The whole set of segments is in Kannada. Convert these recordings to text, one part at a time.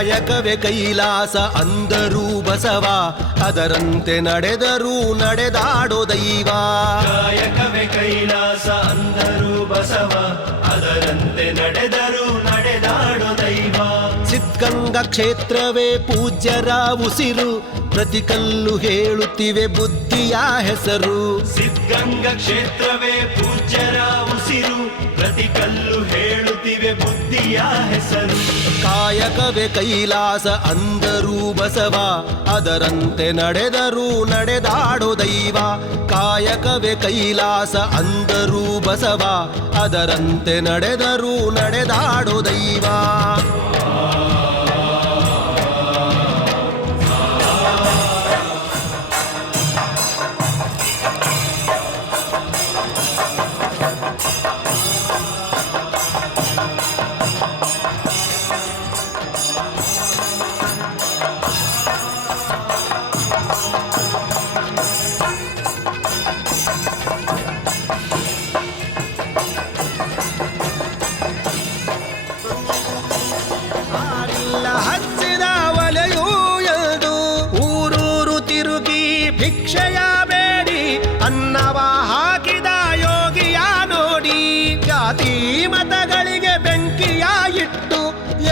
ಕಾಯಕವೇ ಕೈಲಾಸ ಅಂದರೂ ಬಸವ, ಅದರಂತೆ ನಡೆದರೂ ನಡೆದಾಡೋ ದೈವ. ಕಾಯಕವೇ ಕೈಲಾಸ ಅಂದರೂ ಬಸವ, ಅದರಂತೆ ನಡೆದರೂ ನಡೆದಾಡೋ ದೈವ. ಸಿದ್ಧಗಂಗಾ ಕ್ಷೇತ್ರವೇ ಪೂಜ್ಯರ ಉಸಿರು, ಪ್ರತಿ ಕಲ್ಲು ಹೇಳುತ್ತಿವೆ ಬುದ್ಧಿಯ ಹೆಸರು. ಸಿದ್ಧಗಂಗಾ ಕ್ಷೇತ್ರವೇ ಪೂಜ್ಯರ ಉಸಿರು, ಪ್ರತಿ ಕಲ್ಲು ಹೇಳುತ್ತಿವೆ ಬುದ್ಧಿಯ ಹೆಸರು. ಕಾಯಕವೇ ಕೈಲಾಸ ಅಂದರೂ ಬಸವ, ಅದರಂತೆ ನಡೆದರೂ ನಡೆದಾಡೋ ದೈವ. ಕಾಯಕವೇ ಕೈಲಾಸ ಅಂದರೂ ಬಸವ, ಅದರಂತೆ ನಡೆದರೂ ನಡೆದಾಡೋ ದೈವ. ಹಚ್ಚಿದ ಒಲೆಯೂ ಎಲ್ದು ಊರೂರು ತಿರುಗಿ ಭಿಕ್ಷೆಯ ಬೇಡಿ ಅನ್ನವ ಹಾಕಿದ ಯೋಗಿಯ ನೋಡಿ. ಜಾತಿ ಮತಗಳಿಗೆ ಬೆಂಕಿಯ ಇಟ್ಟು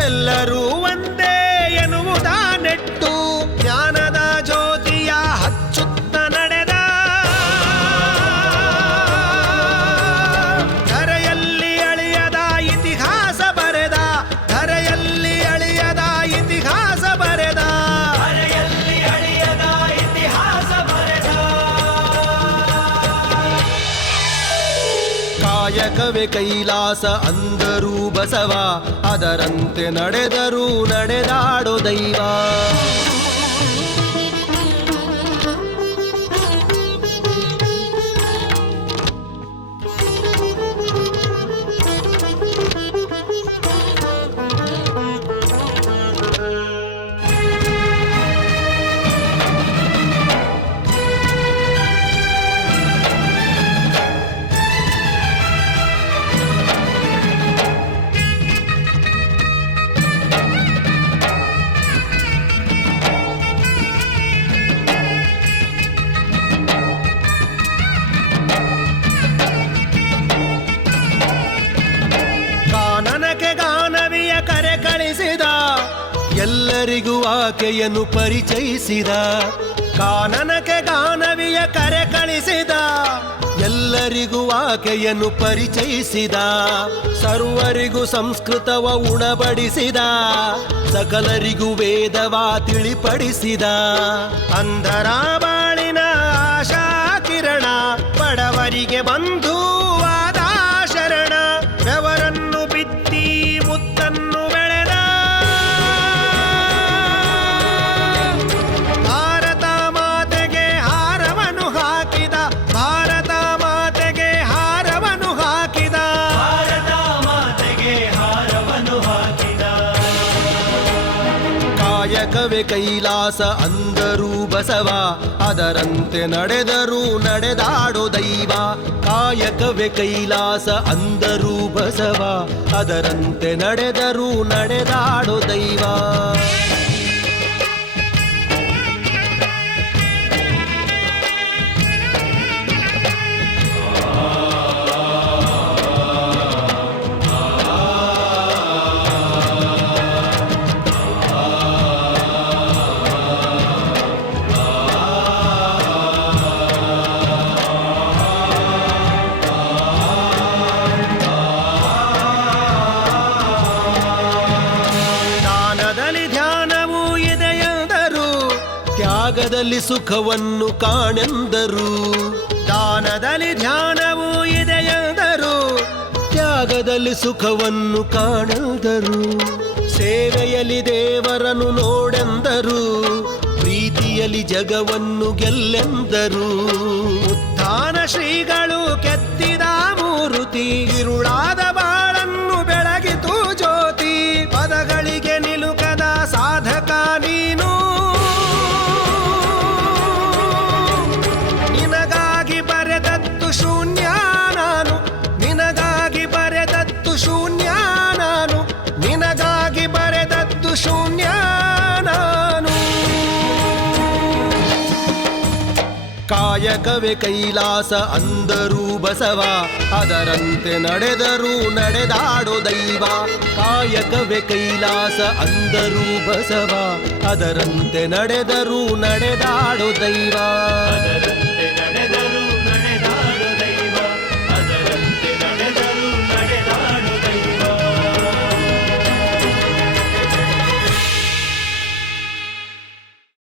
ಎಲ್ಲರೂ ಒಂದೇ ಎನ್ನುವುದ ನೆಟ್ಟು ಜ್ಞಾನದ ಜ್ಯೋತಿಯ ಹಚ್ಚುತ್ತ ನಡೆದ. ಧರೆಯಲ್ಲಿ ಅಳಿಯದ ಇತಿಹಾಸ ಬರೆದ, ಧರೆಯಲ್ಲಿ ಅಳಿಯದ ಇತಿಹಾಸ ಬರೆದ, ಧರೆಯಲ್ಲಿ ಅಳಿಯದ ಇತಿಹಾಸ ಬರೆದ. ಕಾಯಕವೇ ಕೈಲಾಸ ಅಂದರೂ ಬಸವ, ಅದರಂತೆ ನಡೆದರೂ ನಡೆದಾಡೋ ದೈವ. ಕಾನನಕ್ಕೆ ಗಾನವಿಯ ಕರೆ ಕಳಿಸಿದ, ಎಲ್ಲರಿಗೂ ಆಕೆಯನ್ನು ಪರಿಚಯಿಸಿದ. ಕಾನನಕ್ಕೆ ಗಾನವಿಯ ಕರೆ ಕಳಿಸಿದ, ಎಲ್ಲರಿಗೂ ಆಕೆಯನ್ನು ಪರಿಚಯಿಸಿದ. ಸರ್ವರಿಗೂ ಸಂಸ್ಕೃತವ ಉಣಬಡಿಸಿದ, ಸಕಲರಿಗೂ ವೇದವ ತಿಳಿಪಡಿಸಿದ. ಅಂಧರ ಬಾಳಿನ ಆಶಾ ಕಿರಣ, ಬಡವರಿಗೆ ಬಂಧುವಾದ ಶರಣ. ಬೆವರನ್ನು ಬಿತ್ತಿ ಮುತ್ತನ್ನು ಬೆಳೆದ, ಭಾರತ ಮಾತೆಗೆ ಹಾರವನ್ನು ಹಾಕಿದ, ಭಾರತ ಮಾತೆಗೆ ಹಾರವನ್ನು ಹಾಕಿದ, ಭಾರತ ಮಾತೆಗೆ ಹಾರವನ್ನು ಹಾಕಿದ. ಕಾಯಕವೇ ಕೈಲಾಸ ಅಂದರೂ ಬಸವ, ಅದರಂತೆ ನಡೆದರೂ ನಡೆದಾಡೋ ದೈವ. ಕಾಯಕವೇ ಕೈಲಾಸ ಅಂದರೂ ಬಸವ, ಅದರಂತೆ ನಡೆದರೂ ನಡೆದಾಡೋ ದೈವ. ತ್ಯಾಗದಲ್ಲಿ ಸುಖವನ್ನು ಕಾಣೆಂದರು. ದಾನದಲ್ಲಿ ಧ್ಯಾನವೂ ಇದೆಯೆಂದರು, ತ್ಯಾಗದಲ್ಲಿ ಸುಖವನ್ನು ಕಾಣೆಂದರು. ಸೇವೆಯಲ್ಲಿ ದೇವರನ್ನು ನೋಡೆಂದರು, ಪ್ರೀತಿಯಲ್ಲಿ ಜಗವನ್ನು ಗೆಲ್ಲೆಂದರು. ಉತ್ಥಾನ ಶ್ರೀಗಳು ಕೆತ್ತಿದ ಮೂರುತಿ, ಇರುಳಾದ ಬಾಳನ್ನು ಬೆಳಗಿತು ಜ್ಯೋತಿ. ಪದಗಳಿಗೆ ನಿಲುಕದ ಸಾಧಕ ನೀನು, ನಿನಗಾಗಿ ಬರೆದದ್ದು ಶೂನ್ಯ ನಾನು, ನಿನಗಾಗಿ ಬರೆದದ್ದು ಶೂನ್ಯ ನಾನು, ನಿನಗಾಗಿ ಬರೆದದ್ದು ಶೂನ್ಯ ಕಾಯಕವೇ ಕೈಲಾಸ ಅಂದರೂ ಬಸವ, ಅದರಂತೆ ನಡೆದರೂ ನಡೆದಾಡೋ ದೈವ. ಕಾಯಕವೇ ಕೈಲಾಸ ಅಂದರೂ ಬಸವ, ಅದರಂತೆ ನಡೆದರೂ ನಡೆದಾಡೋ ದೈವ.